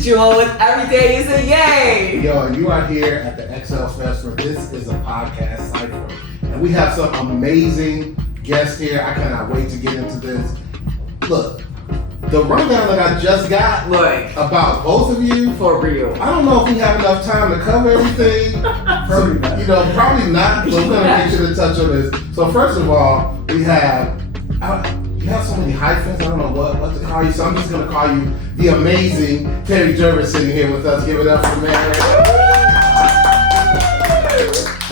is Jewel with Every Day is a Yay. Yo, and you are here at the XL Fest where this is a podcast cypher. And we have some amazing guests here. I cannot wait to get into this. Look, the rundown that I just got about both of you, for real. I don't know if we have enough time to cover everything. Probably not. But we're going to make sure to touch on this. So first of all, we have, you have so many hyphens, I don't know what to call you, so I'm just going to call you the amazing Terry Jervis sitting here with us. Give it up for the man.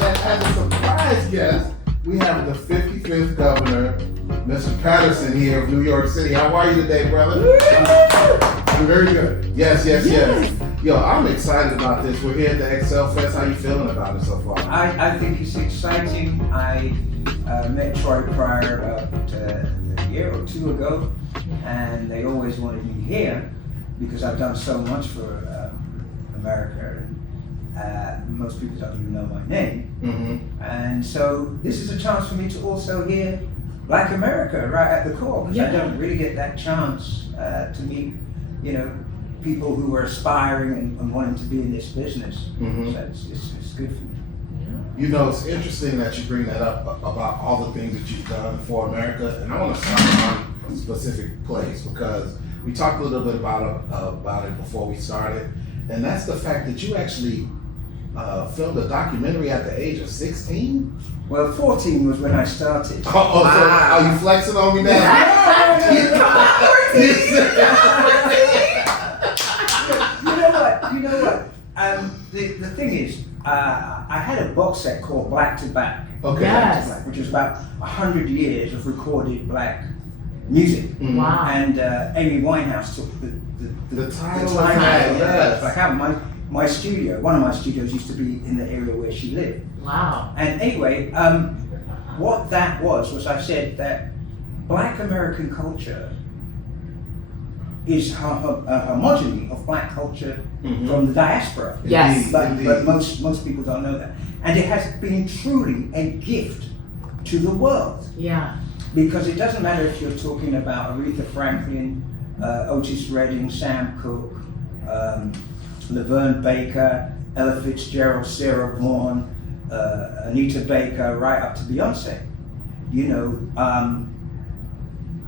And as a surprise guest, we have the 55th governor, Mr. Paterson here of New York City. How are you today, brother? I'm very good. Yes. Yo, I'm excited about this. We're here at the XL Fest. How you feeling about it so far? I think it's exciting. I met Troy Pryor about a year or two ago, and they always wanted me here because I've done so much for America. Most people don't even know my name. Mm-hmm. And so this is a chance for me to also hear Black America right at the core, because I don't really get that chance to meet, people who are aspiring and wanting to be in this business. Mm-hmm. So it's good for me. It's interesting that you bring that up about all the things that you've done for America, and I want to start on a specific place because we talked a little bit about it before we started, and that's the fact that you actually filmed a documentary at the age of 16? Well, 14 was when I started. So are you flexing on me now? You know what? The thing is, I had a box set called Black to Back. Okay. Yes. Black, which was about 100 years of recorded black music. Mm-hmm. Wow. And Amy Winehouse took The title. Yes. Like my studio, one of my studios used to be in the area where she lived. Wow. And anyway, what that was I said that Black American culture is a homogeny of Black culture from the diaspora. Yes. But most people don't know that. And it has been truly a gift to the world. Yeah. Because it doesn't matter if you're talking about Aretha Franklin, Otis Redding, Sam Cooke, Laverne Baker, Ella Fitzgerald, Sarah Vaughan, Anita Baker, right up to Beyonce.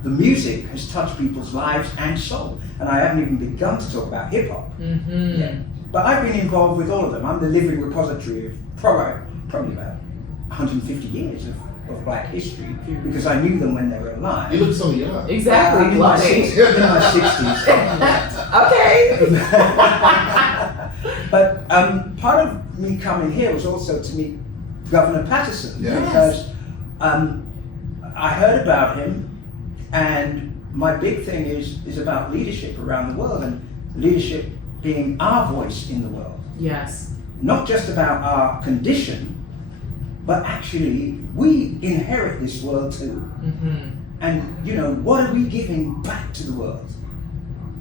The music has touched people's lives and soul. And I haven't even begun to talk about hip hop. Mm-hmm. Yeah. But I've been involved with all of them. I'm the living repository of probably about 150 years of Black history because I knew them when they were alive. You look so young. Exactly. I'm in my 60s. Okay. But part of me coming here was also to meet Governor Paterson because I heard about him, and my big thing is about leadership around the world, and leadership being our voice in the world. Yes. Not just about our condition, but actually we inherit this world too. Mm-hmm. And what are we giving back to the world?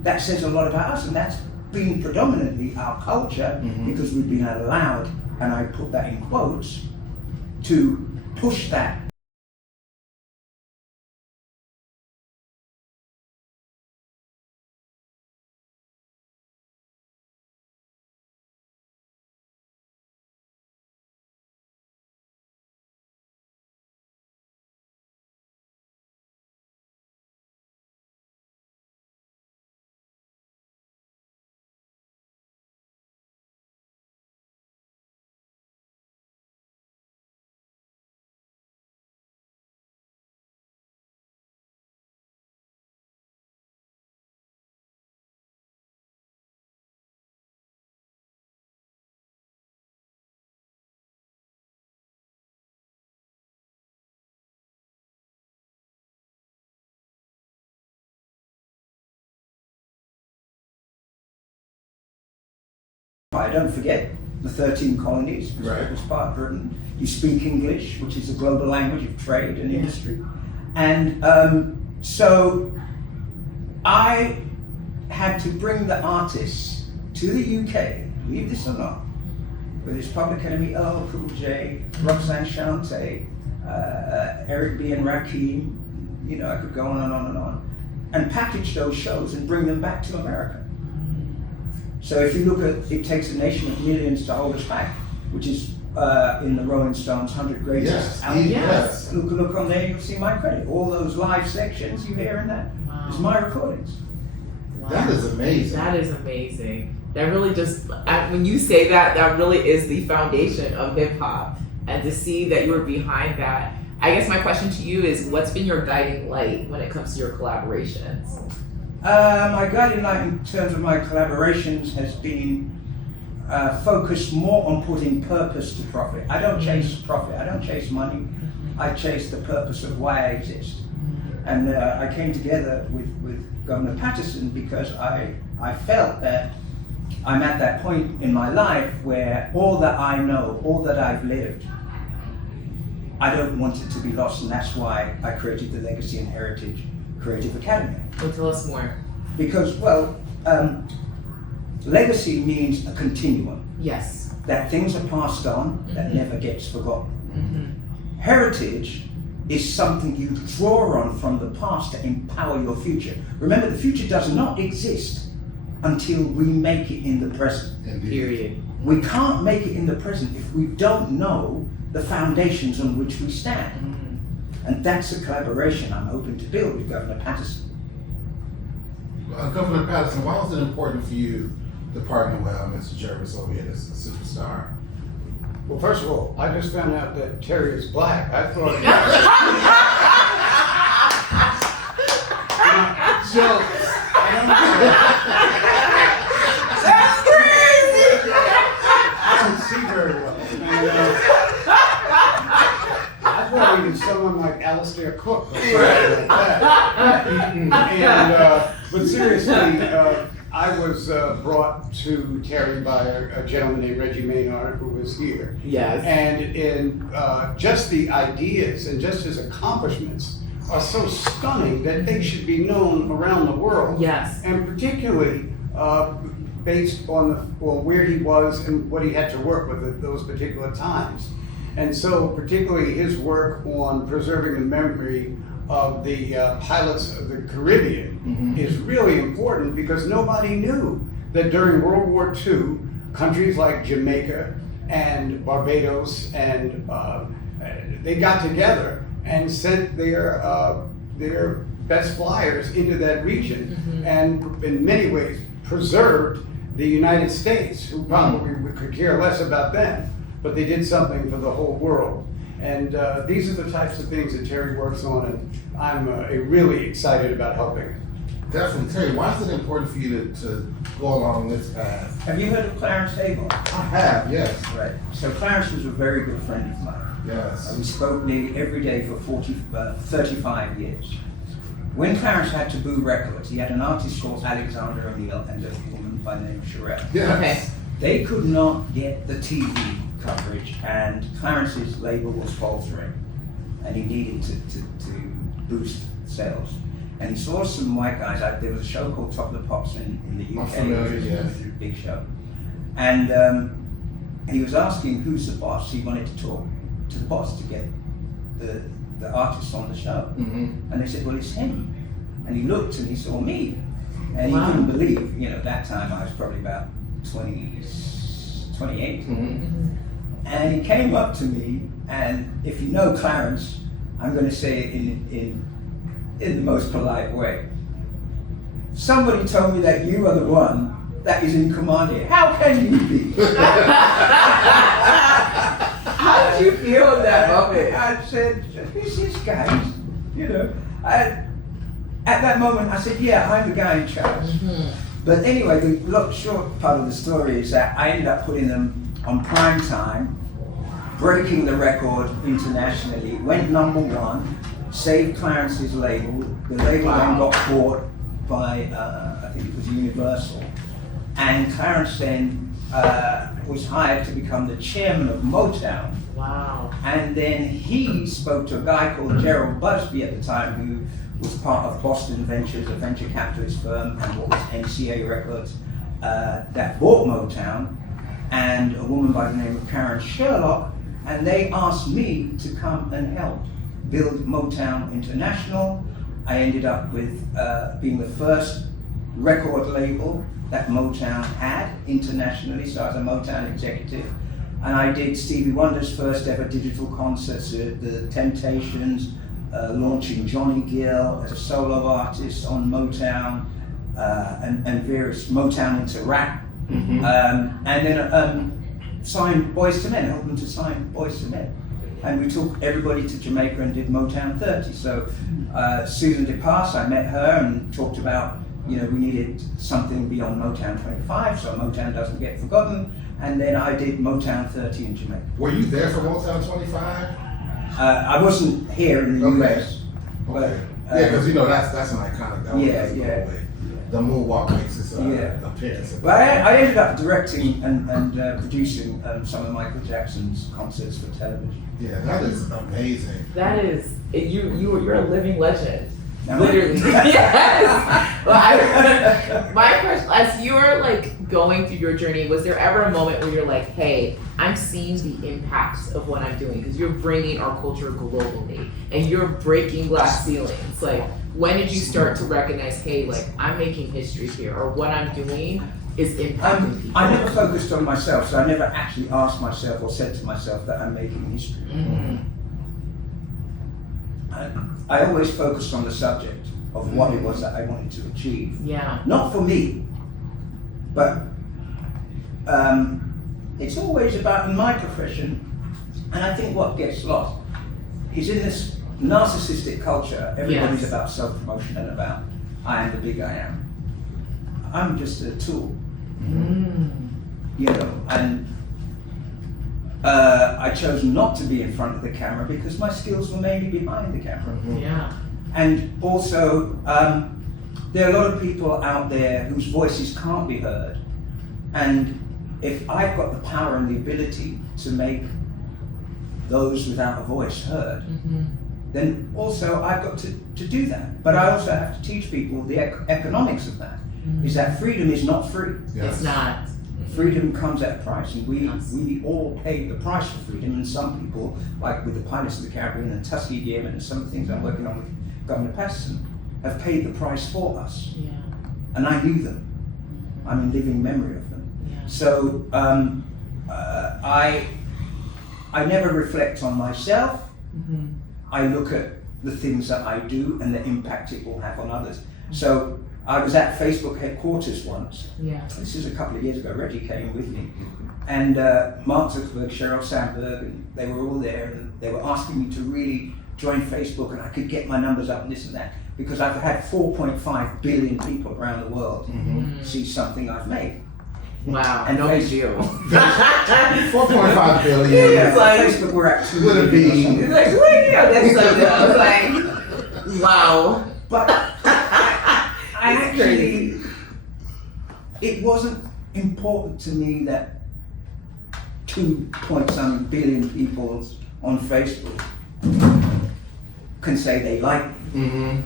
That says a lot about us, and that's been predominantly our culture because we've been allowed, and I put that in quotes, to push that. Don't forget the 13 colonies, because it was part of Britain. You speak English, which is a global language of trade and industry. And so I had to bring the artists to the UK, believe this or not, with his Public Enemy, LL Cool J, Roxanne Shante, Eric B. and Rakim, I could go on and on and on, and package those shows and bring them back to America. So if you look at It Takes a Nation of Millions to Hold Us Back, which is in the Rolling Stones 100 Greatest Yes, Albums. yes. Look on there, you'll see my credit. All those live sections you hear in that is my recordings. Wow. That is amazing. That is amazing. That really just, when you say that, that really is the foundation of hip hop. And to see that you were behind that, I guess my question to you is, what's been your guiding light when it comes to your collaborations? My guiding light in terms of my collaborations has been focused more on putting purpose to profit. I don't chase profit, I don't chase money, I chase the purpose of why I exist. And I came together with Governor Paterson because I felt that I'm at that point in my life where all that I know, all that I've lived, I don't want it to be lost, and that's why I created the Legacy and Heritage Creative Academy. Well, tell us more. Because, legacy means a continuum, Yes. that things are passed on, that never gets forgotten. Heritage is something you draw on from the past to empower your future. Remember, the future does not exist until we make it in the present. Indeed. Period. We can't make it in the present if we don't know the foundations on which we stand. And that's a collaboration I'm hoping to build with Governor Paterson. Governor Paterson, why was it important for you to partner with Mr. Jervis over here, this superstar? Well, first of all, I just found out that Terry is black. I thought. Jokes. That's crazy! I don't see very well. And, I thought even someone like Alistair Cook or something like that. And, but seriously, I was brought to Terry by a gentleman named Reggie Maynard who was here. Yes. And in just the ideas and just his accomplishments are so stunning that they should be known around the world. Yes. And particularly based on where he was and what he had to work with at those particular times. And so particularly his work on preserving the memory of the pilots of the Caribbean is really important, because nobody knew that during World War II, countries like Jamaica and Barbados and they got together and sent their best flyers into that region, and in many ways preserved the United States, who probably could care less about them, but they did something for the whole world. And these are the types of things that Terry works on, and I'm really excited about helping. Definitely. Terry, why is it important for you to go along this path? Have you heard of Clarence Abel? I have, yes. Right. So Clarence was a very good friend of mine. Yes. We spoke nearly every day for 35 years. When Clarence had Taboo Records, he had an artist called Alexander O'Neill and a woman by the name of Sherelle. Yes. Okay. They could not get the TV coverage, and Clarence's label was faltering, and he needed to boost sales. And he saw some white guys. There was a show called Top of the Pops in the UK, familiar, which yes. was a big show. And he was asking who's the boss. He wanted to talk to the boss to get the artist on the show. And they said, well, it's him. And he looked and he saw me. And he couldn't believe, that time I was probably about 28. And he came up to me, and if you know Clarence, I'm going to say it in the most polite way. Somebody told me that you are the one that is in command here. How can you be? How did you feel in that moment? I said, who's this guy? At that moment, I said, yeah, I'm the guy in charge. But anyway, the short part of the story is that I ended up putting them on prime time, breaking the record internationally, went #1, saved Clarence's label. The label then got bought by, I think it was Universal. And Clarence then was hired to become the chairman of Motown. Wow. And then he spoke to a guy called Gerald Busby at the time, who was part of Boston Ventures, a venture capitalist firm, and what was MCA Records, that bought Motown, and a woman by the name of Karen Sherlock, and they asked me to come and help build Motown International. I ended up with being the first record label that Motown had internationally. So I was a Motown executive. And I did Stevie Wonder's first ever digital concerts, the Temptations, launching Johnny Gill as a solo artist on Motown, and various Motown into rap. And then signed Boyz II Men, helped them to sign Boyz II Men. And we took everybody to Jamaica and did Motown 30. So Susan DePass, I met her and talked about, we needed something beyond Motown 25 so Motown doesn't get forgotten. And then I did Motown 30 in Jamaica. Were you there for Motown 25? I wasn't here in the US. But, Okay. Yeah, because that's an iconic. That was the moonwalk makes its appearance. But I ended up directing and producing some of Michael Jackson's concerts for television. Yeah, that is amazing. That is, you're a living legend. No. Literally. Yes. Well, my question, as you were like going through your journey, was there ever a moment where you're like, hey, I'm seeing the impacts of what I'm doing? Because you're bringing our culture globally and you're breaking glass ceilings. Like, when did you start to recognize, hey, like, I'm making history here, or what I'm doing is impacting people? I never focused on myself, so I never actually asked myself or said to myself that I'm making history. I always focused on the subject of what it was that I wanted to achieve. Yeah. Not for me, but it's always about, in my profession, and I think what gets lost is in this narcissistic culture, everybody's about self-promotion and about, I am the big I am. I'm just a tool. And I chose not to be in front of the camera because my skills were mainly behind the camera. Yeah. And also, there are a lot of people out there whose voices can't be heard. And if I've got the power and the ability to make those without a voice heard, then also I've got to do that. But I also have to teach people the economics of that. Is that freedom is not free. Yes. It's not. Freedom comes at a price, and we all pay the price for freedom. And some people, like with the Pirates of the Caribbean and Tuskegee Airmen and some of the things I'm working on with Governor Paterson, have paid the price for us. Yeah. And I knew them. I'm in living memory of them. Yeah. So I never reflect on myself. I look at the things that I do and the impact it will have on others. So I was at Facebook headquarters once. Yeah. This is a couple of years ago. Reggie came with me. And Mark Zuckerberg, Sheryl Sandberg, and they were all there, and they were asking me to really join Facebook, and I could get my numbers up and this and that, because I've had 4.5 billion people around the world see something I've made. Wow. And no big deal. 4.5 billion. It's like, Facebook, we're at 2 Would it billion or be- something. it's like, what? Yeah, that's like, wow. But I actually, it wasn't important to me that 2-point-something billion people on Facebook can say they like me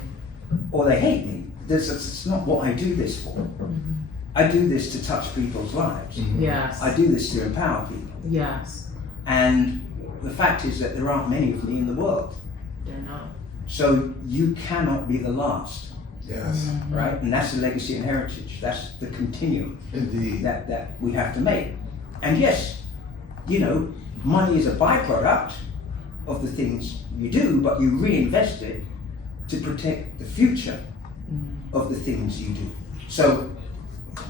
or they hate me. It's not what I do this for. I do this to touch people's lives. Yes. I do this to empower people. Yes. And the fact is that there aren't many of me in the world. They're not. So you cannot be the last. Yes. Right? And that's the legacy and heritage. That's the continuum Indeed. that we have to make. And yes, money is a byproduct of the things you do, but you reinvest it to protect the future of the things you do. So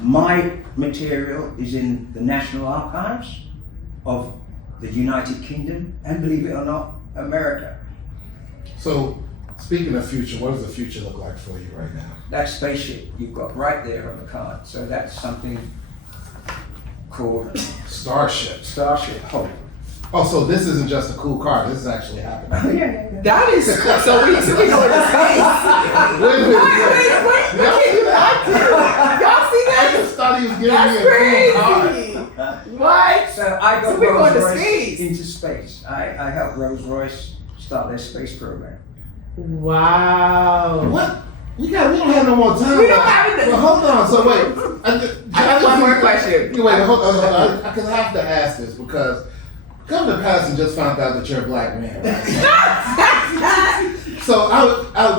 my material is in the National Archives of the United Kingdom, and believe it or not, America. So, speaking of future, what does the future look like for you right now? That spaceship you've got right there on the card. So that's something called Starship. Starship Hope. Oh, so this isn't just a cool car. This is actually happening. Yeah. That is so we go to space. Wait. What can you act to? Y'all see I that? just thought he was giving That's me a cool car. crazy. What? So I got So we're going to Rolls-Royce space. into space. I helped Rolls-Royce start their space program. Wow. What? We don't have no more time. We don't have it. Well, hold on. So wait. I have one more question. Wait, hold on. Because I have to ask this because Governor Paterson just found out that you're a black man. Right? So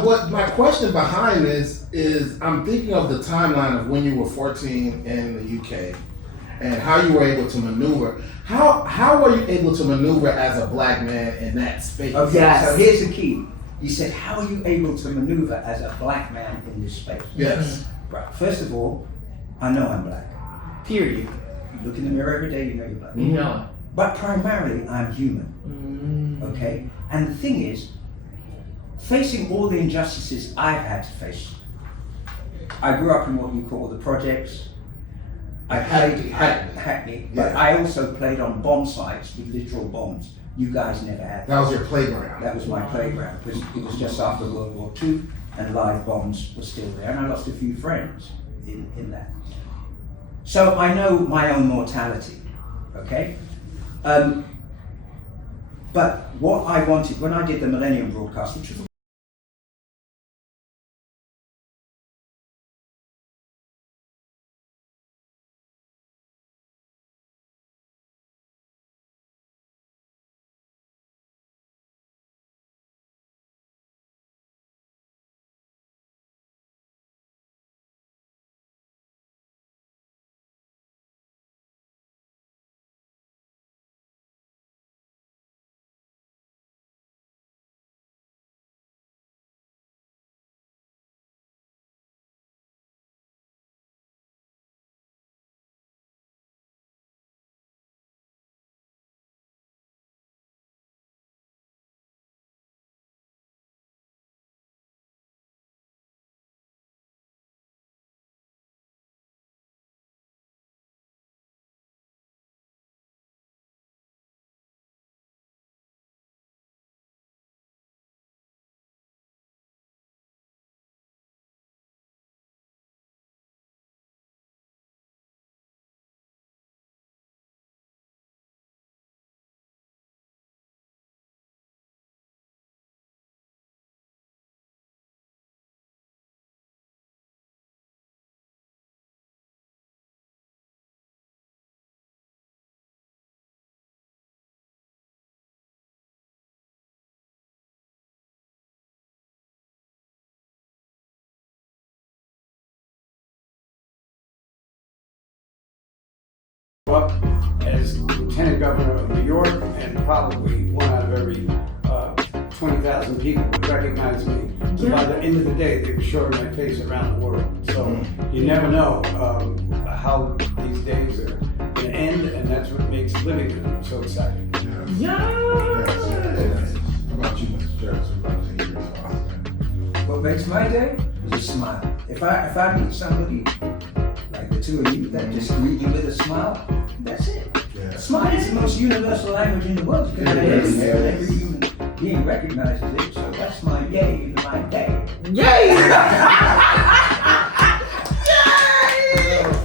what my question behind this is I'm thinking of the timeline of when you were 14 in the UK and how you were able to maneuver. How were you able to maneuver as a black man in that space? Okay, Yes. so here's the key. You said, how are you able to maneuver as a black man in this space? Yes. Right. First of all, I know I'm black. Period. You look in the mirror every day, you know you're black. You know. But primarily, I'm human. Okay? And the thing is, facing all the injustices I've had to face. I grew up in what you call the projects. I played Hackney, but Yeah. I also played on bomb sites with literal bombs. You guys never had. That was your playground. That was my playground. It was just after World War II, and live bombs were still there, and I lost a few friends in that. So I know my own mortality, okay? But what I wanted, when I did the Millennium broadcast, which was up as Lieutenant Governor of New York, and probably one out of every 20,000 people would recognize me. So by the end of the day, they were showing my face around the world. So you never know how these days are going to end, and that's what makes living in them so exciting. Yeah. Yes. How about you, Mr. Jervis? We'd love to hear your response. what makes my day is a smile. If I meet somebody like the two of you that just greet you with a smile, that's it. Yeah. Smile is the most universal language in the world because It is. every human being recognizes it. So that's my yay into my day. Yay!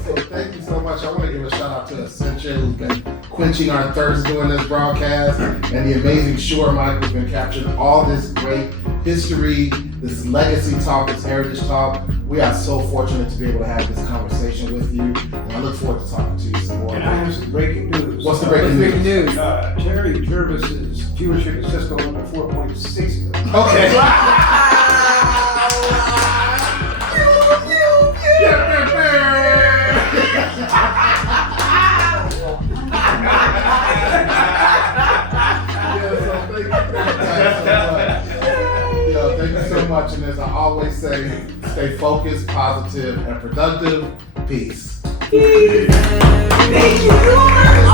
So thank you so much. I want to give a shout out to Essentia, who's been quenching our thirst doing this broadcast, and the amazing Shure Mike, who's been capturing all this great history, this legacy talk, this heritage talk. We are so fortunate to be able to have this conversation with you, and I look forward to talking to you some more. And I have some breaking news. What's the breaking news? Terry Jervis's viewership is just going up to 4.6. Okay. Thank you so much. And as I always say, stay focused, positive, and productive. Peace. Thank you. You are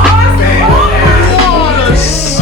awesome.